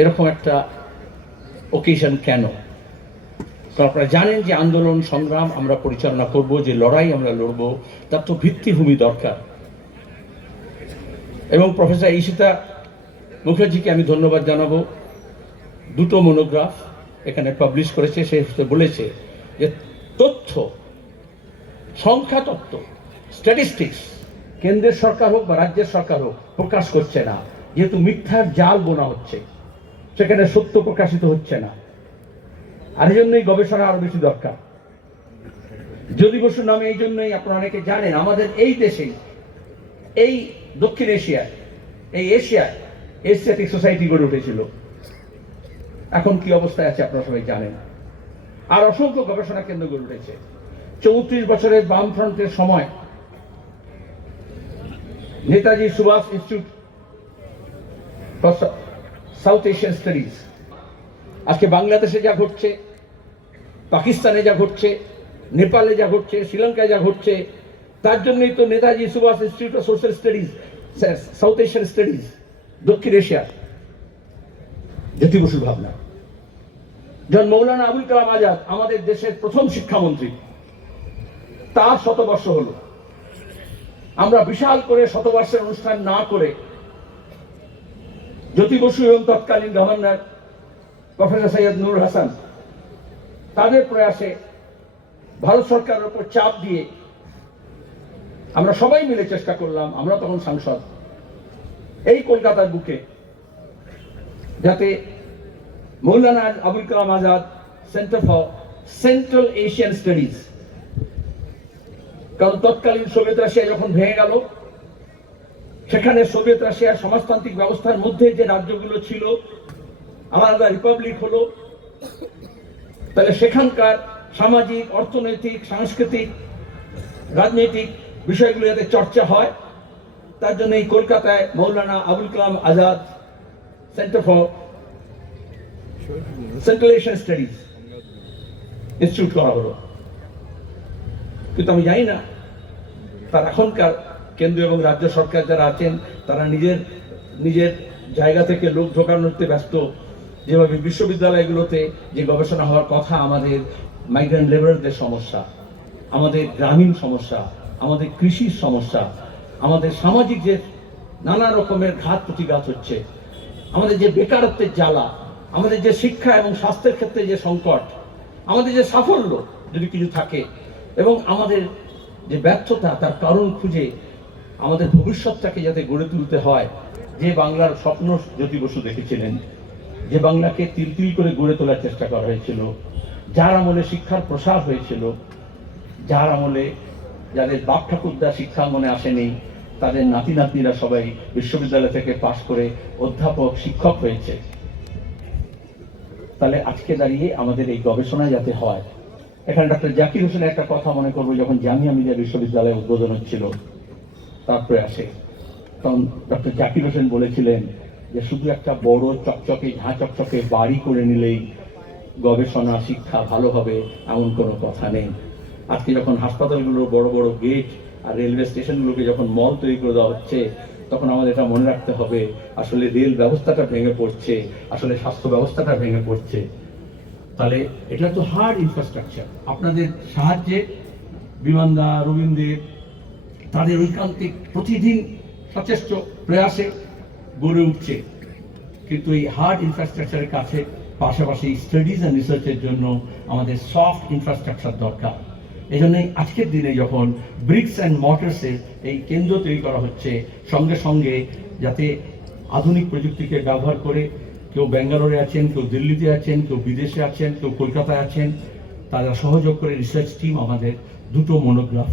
এরকম একটা ওকেশন কেন? তো আপনারা জানেন যে আন্দোলন, সংগ্রাম আমরা পরিচালনা করব, যে লড়াই আমরা লড়ব, তার তো ভিত্তিভূমি দরকার। এবং প্রফেসর ঈশিতা মুখার্জিকে আমি ধন্যবাদ জানাব। দুটো মনোগ্রাফ এখানে পাবলিশ করেছে, সে বলেছে যে তথ্য, সংখ্যা তত্ত্ব স্ট্যাটিস্টিক্স কেন্দ্রের সরকার হোক বা রাজ্যের সরকার হোক প্রকাশ করছে না। যেহেতু মিথ্যার জাল বোনা হচ্ছে, সেখানে সত্য প্রকাশিত হচ্ছে না। আর এই জন্যই গবেষণা আরও বেশি দরকার। যদি বসু নামে এই জন্যই আপনারা অনেকে জানেন, আমাদের এই দেশেই এই দক্ষিণ এশিয়ায়, এই এশিয়ায় এশিয়াটিক সোসাইটি গড়ে উঠেছিল। এখন কি অবস্থায় আছে আপনারা সবাই জানেন। আর অসংখ্য গবেষণা কেন্দ্র গড়ে উঠেছে। চৌত্রিশ বছরের বামফ্রন্টের সময় Netaji Subhas Institute South Asian Studies আজকে বাংলাদেশে যা ঘটছে, পাকিস্তানে যা ঘটছে, নেপালে যা ঘটছে, শ্রীলঙ্কায় যা ঘটছে, তার জন্যই তো Netaji Subhas Institute of Social Studies South Asian Studies দক্ষিণ এশিয়া জ্যোতি বসুর ভাবনা। জন মৌলানা আবুল কালাম আজাদ, আমাদের দেশের প্রথম শিক্ষামন্ত্রী, তার শতবর্ষ হলো। আমরা বিশাল করে শতবর্ষের অনুষ্ঠান না করে জ্যোতি বসু এবং তৎকালীন গভর্নর প্রফেসর সৈয়দ নূর হাসান, তাদের প্রয়াসে ভারত সরকারের উপর চাপ দিয়ে আমরা সবাই মিলে চেষ্টা করলাম, আমরা তখন সাংসদ, এই কলকাতার বুকে, যাতে Maulana Abul Kalam Azad Centre for Central Asian Studies কারণ তৎকালীন সোভিয়েত রাশিয়া যখন ভেঙে গেল সেখানে সোভিয়েত রাশিয়ার সমাজতান্ত্রিক ব্যবস্থার মধ্যে যে রাজ্যগুলো ছিল, আলাদা রিপাবলিক হলো। তাহলে সেখানকার সামাজিক, অর্থনৈতিক, সাংস্কৃতিক, রাজনৈতিক বিষয়গুলো যাতে চর্চা হয়, তার জন্য এই কলকাতায় Maulana Abul Kalam Azad Centre for Central Asian Studies institute করা হলো। কিন্তু আমি জানি না, তার এখনকার কেন্দ্র এবং রাজ্য সরকার যারা আছেন, তারা নিজের নিজের জায়গা থেকে লোক ঢোকানোতে ব্যস্ত। যেভাবে বিশ্ববিদ্যালয়গুলোতে যে গবেষণা হওয়ার কথা, আমাদের মাইগ্রেন্ট লেবারদের সমস্যা, আমাদের গ্রামীণ সমস্যা, আমাদের কৃষির সমস্যা, আমাদের সামাজিক যে নানা রকমের ঘাত প্রতিঘাত হচ্ছে, আমাদের যে বেকারত্বের জ্বালা, আমাদের যে শিক্ষা এবং স্বাস্থ্যের ক্ষেত্রে যে সংকট, আমাদের যে সাফল্য যদি কিছু থাকে, এবং আমাদের যে ব্যর্থতা, তার কারণ খুঁজে আমাদের ভবিষ্যৎটাকে যাতে গড়ে তুলতে হয়, যে বাংলার স্বপ্ন জ্যোতি বসু দেখেছিলেন, যে বাংলাকে তিল তিল করে গড়ে তোলার চেষ্টা করা হয়েছিল, যার আমলে শিক্ষার প্রসার হয়েছিল, যার আমলে যাদের বাপ ঠাকুরদা শিক্ষা মনে আসেনি, তাদের নাতি নাতনিরা সবাই বিশ্ববিদ্যালয় থেকে পাশ করে অধ্যাপক, শিক্ষক হয়েছে। তাহলে আজকে দাঁড়িয়ে আমাদের এই গবেষণা যাতে হয়, এখানে ডক্টর জাকির হোসেনের একটা কথা মনে করব, যখন জামিয়া মিলিয়া বিশ্ববিদ্যালয়ে উদ্বোধন হচ্ছিল। তারপরে আসে। তখন ডক্টর জাকির হোসেন বলেছিলেন যে, শুধু একটা বড় চকচকে, ঝাঁ চকচকে বাড়ি করে নিলেই গবেষণা, শিক্ষা ভালো হবে, এমন কোনো কথা নেই। আজকে যখন হাসপাতালগুলোর বড় বড় গেট আর রেলওয়ে স্টেশনগুলোকে যখন মল তৈরি করে দেওয়া হচ্ছে, তখন আমাদের এটা মনে রাখতে হবে, আসলে রেল ব্যবস্থাটা ভেঙে পড়ছে, আসলে স্বাস্থ্য ব্যবস্থাটা ভেঙে পড়ছে। তাহলে এটা তো হার্ড ইনফ্রাস্ট্রাকচার। আপনাদের সাহায্যে বিমানদা রবীন্দ্রের তাদের ঐকান্তিক প্রতিদিন সচেষ্ট প্রয়াসে গড়ে উঠছে। কিন্তু এই হার্ড ইনফ্রাস্ট্রাকচারের কাছে পাশাপাশি স্টাডিজ অ্যান্ড রিসার্চের জন্য আমাদের সফট ইনফ্রাস্ট্রাকচার দরকার। এই জন্যই আজকের দিনে যখন ব্রিক্স অ্যান্ড মটার্সের এই কেন্দ্র তৈরি করা হচ্ছে, সঙ্গে সঙ্গে যাতে আধুনিক প্রযুক্তিকে ব্যবহার করে কেউ ব্যাঙ্গালোরে আছেন, কেউ দিল্লিতে আছেন, কেউ বিদেশে আছেন, কেউ কলকাতায় আছেন, তারা সহযোগ করে রিসার্চ টিম আমাদের দুটো মনোগ্রাফ